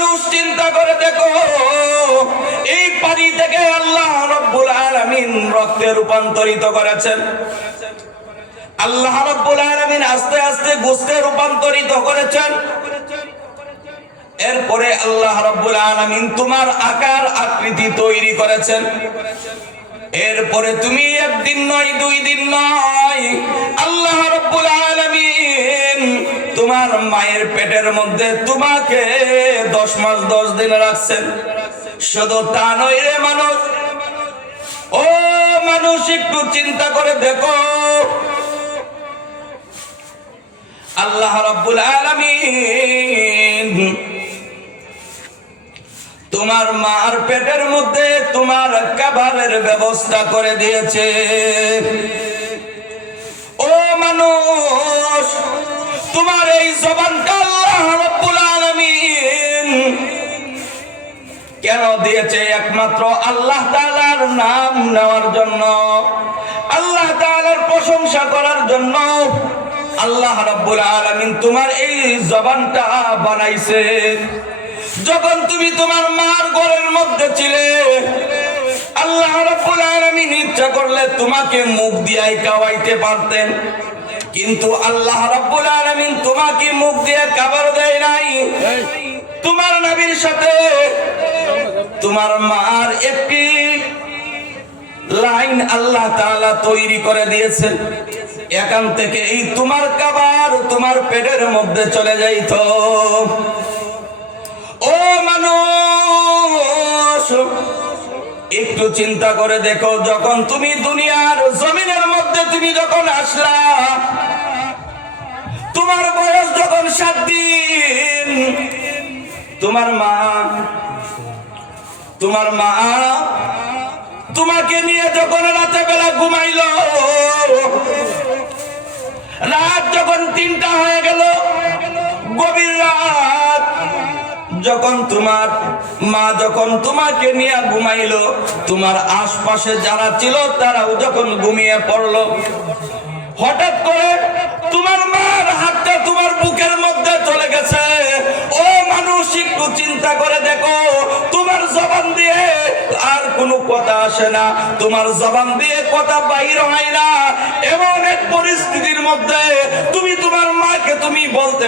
মানুষ চিন্তা করে দেখো, এই পানি থেকে আল্লাহ রব্বুল আলামিন রক্তে রূপান্তরিত করেছেন। আল্লাহ রব্বুল আলামিন আস্তে আস্তে গোস্তে রূপান্তরিত করেছেন। এরপরে আল্লাহ রব্বুল আলামিন তোমার আকার আকৃতি তৈরি করেছেন। এরপরে তুমি একদিন নয়, দুই দিন নয় মায়ের পেটের মধ্যে তোমাকে দশ মাস, দশ দিন রাখছেন। শুধু তা নয় রে মানুষ। ও মানুষ, একটু চিন্তা করে দেখো। আল্লাহ রব্বুল আলামিন তোমার মার পেটের মধ্যে তোমার কাবারের ব্যবস্থা করে দিয়েছে। ও মানুষ তোমার এই জবানটা আল্লাহ রব্বুল আলামিন কেন দিয়েছে? একমাত্র আল্লাহ তাআলার নাম নেওয়ার জন্য, আল্লাহ তাআলার প্রশংসা করার জন্য আল্লাহ রাব্বুল আলামিন তোমার এই জবানটা বানাইছে। যখন তুমি তোমার মার ঘরের মধ্যে ছিলে, আল্লাহ রাব্বুল আলামিন ইচ্ছা করলে তোমাকে মুখ দিয়াই খাওয়াইতে পারতেন। কিন্তু আল্লাহ রাব্বুল আলামিন তোমাকে মুখ দিয়ে খাবার দেয় নাই। তোমার নবীর সাথে তোমার মার একটি লাইন আল্লাহ তাআলা তৈরি করে দিয়েছেন। এখান থেকে এই তোমার কাবার তোমার পেটের মধ্যে চলে যাইতো। ও মানুষ একটু চিন্তা করে দেখো, যখন তুমি দুনিয়ার জমিনের মধ্যে তুমি যখন আসলা, তোমার বয়স যখন সাত দিন, তোমার মা তোমার মা তোমাকে নিয়ে যখন রাতে বেলা ঘুমাইল, রাত যখন তিনটা হয়ে গেল যখন তোমার মা যখন তোমাকে নিয়ে ঘুমাইলো, তোমার আশপাশে যারা ছিল তারাও যখন ঘুমিয়ে পড়ল। হঠাৎ করে তোমার মার হাতটা তোমার বুকের মধ্যে চলে গেছে। ও মানুষ, একটু চিন্তা করে দেখো, তোমার জবান দিয়ে আর কোনো কথা আসে না। তোমার জবান দিয়ে কথা বাইর হয় না। এমন এক পরিস্থিতির মধ্যে তুমি তোমার মাকে তুমি বলতে